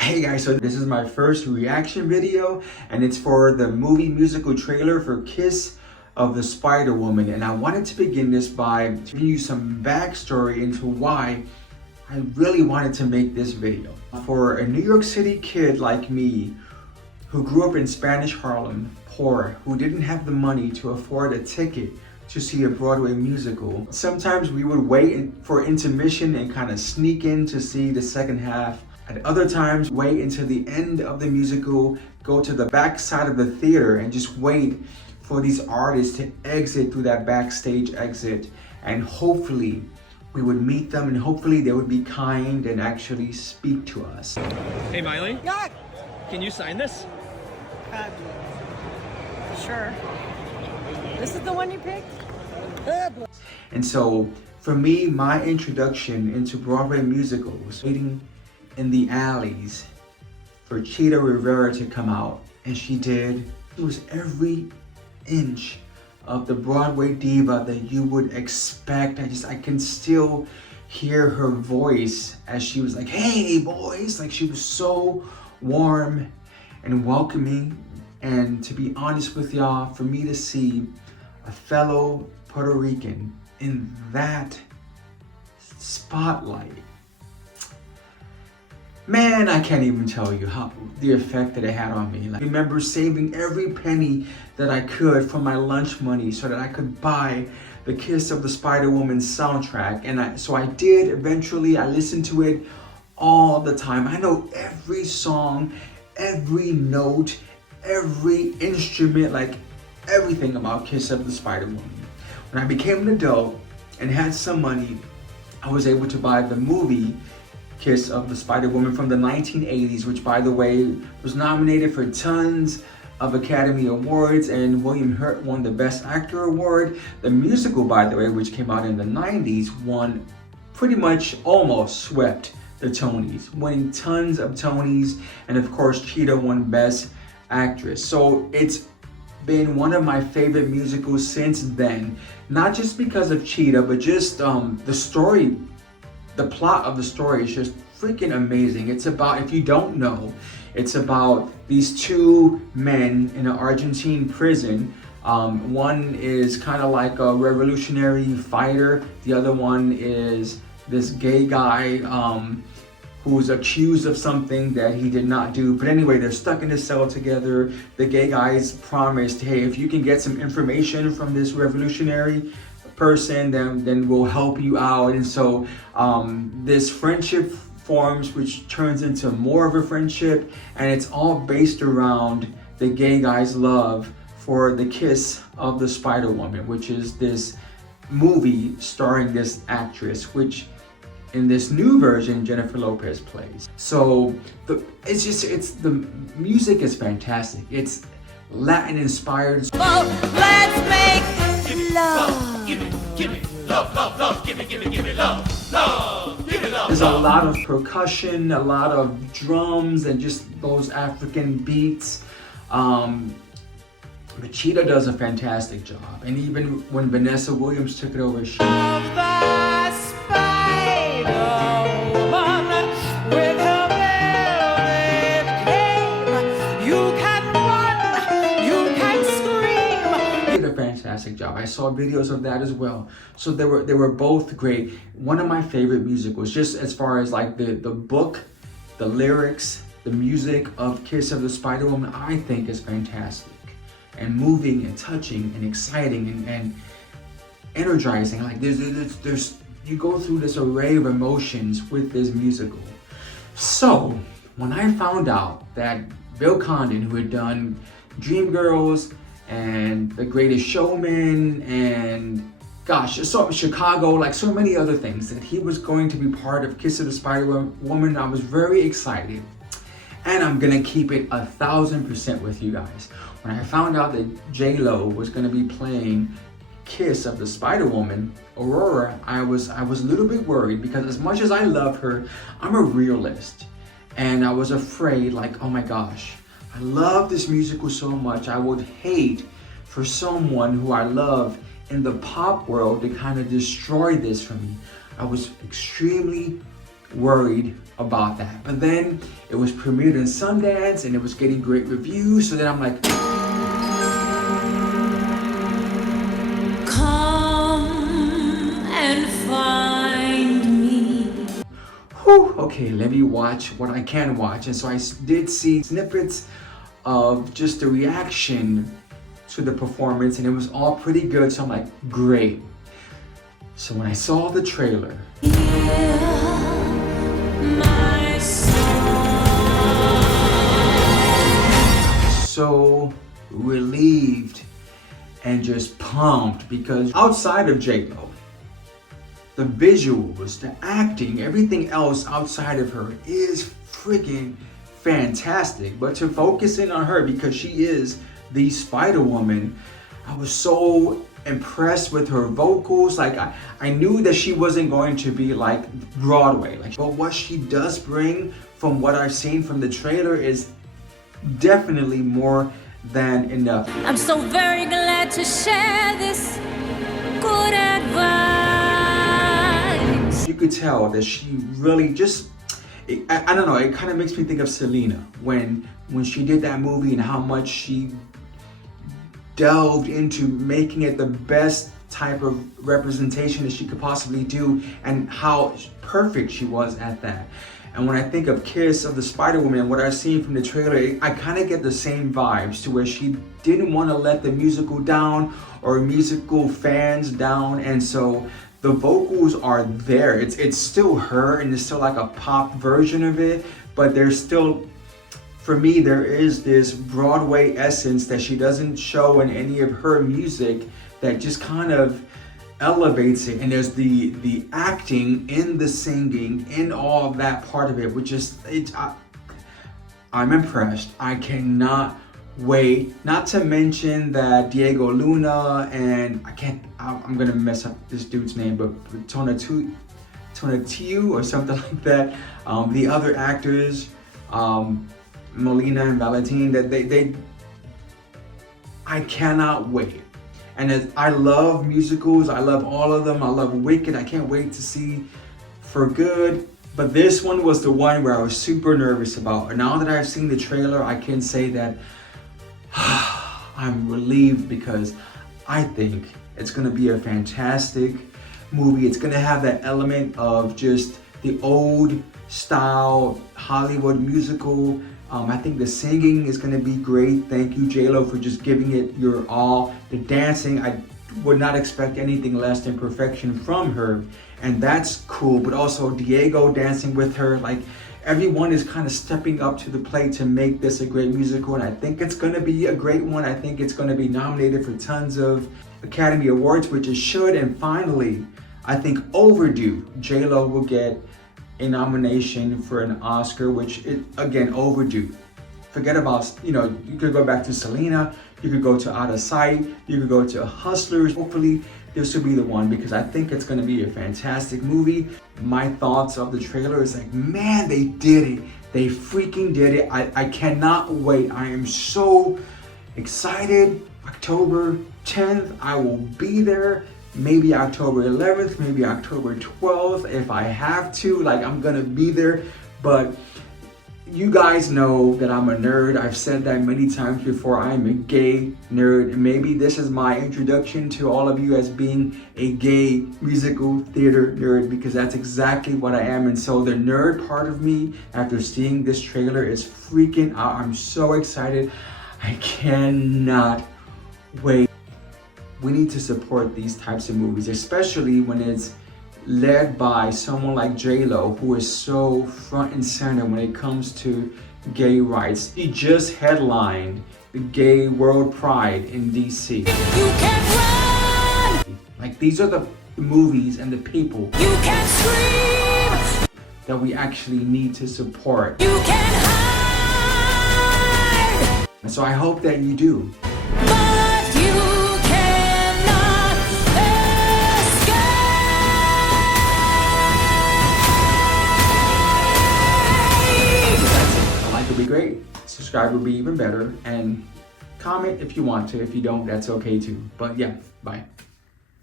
Hey guys, so this is my first reaction video and it's for the movie musical trailer for Kiss of the Spider-Woman, and I wanted to begin this by giving you some backstory into why I really wanted to make this video. For a New York City kid like me who grew up in Spanish Harlem, poor, who didn't have the money to afford a ticket to see a Broadway musical, sometimes we would wait for intermission and kind of sneak in to see the second half. At other times, wait until the end of the musical, go to the back side of the theater and just wait for these artists to exit through that backstage exit. And hopefully we would meet them and hopefully they would be kind and actually speak to us. Hey Miley, Yeah. can you sign this? Sure. This is the one you picked? And so for me, my introduction into Broadway musicals, waiting in the alleys for Cheetah Rivera to come out, and she did. It was every inch of the Broadway diva that you would expect. I can still hear her voice as she was like, "Hey boys," like she was so warm and welcoming. And to be honest with y'all, for me to see a fellow Puerto Rican in that spotlight, man, I can't even tell you how the effect that it had on me. Like, I remember saving every penny that I could from my lunch money so that I could buy the Kiss of the Spider-Woman soundtrack. And so I did eventually. I listened to it all the time. I know every song, every note, every instrument, like everything about Kiss of the Spider-Woman. When I became an adult and had some money, I was able to buy the movie Kiss of the Spider-Woman from the 1980s, which by the way was nominated for tons of Academy Awards, and William Hurt won the Best Actor Award. The musical, by the way, which came out in the 90s, won pretty much almost swept the Tonys, winning tons of Tonys, and of course Cheetah won Best Actress. So it's been one of my favorite musicals since then, not just because of Cheetah, but just the story. The plot of the story is just freaking amazing. It's about, if you don't know, it's about these two men in an Argentine prison. One is kind of like a revolutionary fighter. The other one is this gay guy who's accused of something that he did not do. But anyway, they're stuck in a cell together. The gay guy's promised, hey, if you can get some information from this revolutionary person, then we'll help you out. And so this friendship forms, which turns into more of a friendship, and it's all based around the gay guy's love for the Kiss of the Spider-Woman, which is this movie starring this actress, which in this new version Jennifer Lopez plays. So the music is fantastic. It's Latin inspired. Let's make love. Give me love, love, love, give me love, love, give me love. There's a lot of percussion, a lot of drums, and just those African beats. But Cheetah does a fantastic job. And even when Vanessa Williams took it over, she... fantastic job. I saw videos of that as well. So they were both great. One of my favorite musicals, just as far as like the book, the lyrics, the music of Kiss of the Spider-Woman, I think is fantastic and moving and touching and exciting and energizing. Like there's you go through this array of emotions with this musical. So when I found out that Bill Condon, who had done Dreamgirls and The Greatest Showman and gosh, so Chicago, like so many other things, that he was going to be part of Kiss of the Spider-Woman, I was very excited. And I'm gonna keep it 1000% with you guys. When I found out that J-Lo was gonna be playing Kiss of the Spider-Woman, Aurora, I was a little bit worried, because as much as I love her, I'm a realist. And I was afraid, like, oh my gosh, I love this musical so much, I would hate for someone who I love in the pop world to kind of destroy this for me. I was extremely worried about that. But then it was premiered in Sundance and it was getting great reviews. So then I'm like, come and find me. whew, okay, let me watch what I can watch. And so I did see snippets of just the reaction to the performance, and it was all pretty good. So I'm like, great. So when I saw the trailer, My so relieved and just pumped, because outside of J-Lo, the visuals, the acting, everything else outside of her is freaking fantastic. But to focus in on her because she is the Spider-Woman, I was so impressed with her vocals. Like I knew that she wasn't going to be like Broadway, but what she does bring from what I've seen from the trailer is definitely more than enough. I'm so very glad to share this good advice. You could tell that she really just, I don't know, it kind of makes me think of Selena when she did that movie and how much she delved into making it the best type of representation that she could possibly do, and how perfect she was at that. And when I think of Kiss of the Spider-Woman, what I've seen from the trailer, I kind of get the same vibes to where she didn't want to let the musical down or musical fans down. And so the vocals are there. It's still her, and it's still like a pop version of it, but there's still, for me, there is this Broadway essence that she doesn't show in any of her music that just kind of elevates it. And there's the acting in the singing, in all of that part of it, which is, I'm impressed. I cannot wait. Not to mention that Diego Luna and I'm gonna mess up this dude's name, but Tonatiuh or something like that. The other actors, Molina and Valentin, that they I cannot wait. And as I love musicals, I love all of them. I love Wicked. I can't wait to see For Good. But this one was the one where I was super nervous about. And now that I've seen the trailer, I can say that I'm relieved, because I think it's gonna be a fantastic movie. It's gonna have that element of just the old style Hollywood musical. I think the singing is going to be great. Thank you, J-Lo, for just giving it your all. The dancing, I would not expect anything less than perfection from her, and that's cool. But also Diego dancing with her, like everyone is kind of stepping up to the plate to make this a great musical, and I think it's going to be a great one. I think it's going to be nominated for tons of Academy Awards, which it should. And finally, I think overdue, J-Lo will get a nomination for an Oscar, which is, again, overdue. Forget about, you could go back to Selena, you could go to Out of Sight, you could go to Hustlers. Hopefully this will be the one, because I think it's gonna be a fantastic movie. My thoughts of the trailer is like, man, they did it. They freaking did it. I cannot wait. I am so excited. October 10th, I will be there. Maybe October 11th, maybe October 12th if I have to. Like, I'm gonna be there. But you guys know that I'm a nerd. I've said that many times before. I am a gay nerd, and maybe this is my introduction to all of you as being a gay musical theater nerd, because that's exactly what I am. And so the nerd part of me, after seeing this trailer, is freaking out. I'm so excited. I cannot wait. We need to support these types of movies, especially when it's led by someone like J-Lo, who is so front and center when it comes to gay rights. She just headlined the Gay World Pride in DC. You can run! Like, these are the movies and the people You can scream! that we actually need to support. You can hide! And so I hope that you do. But you cannot escape! A like would be great, subscribe would be even better, and comment if you want to. If you don't, that's okay too. But yeah, bye.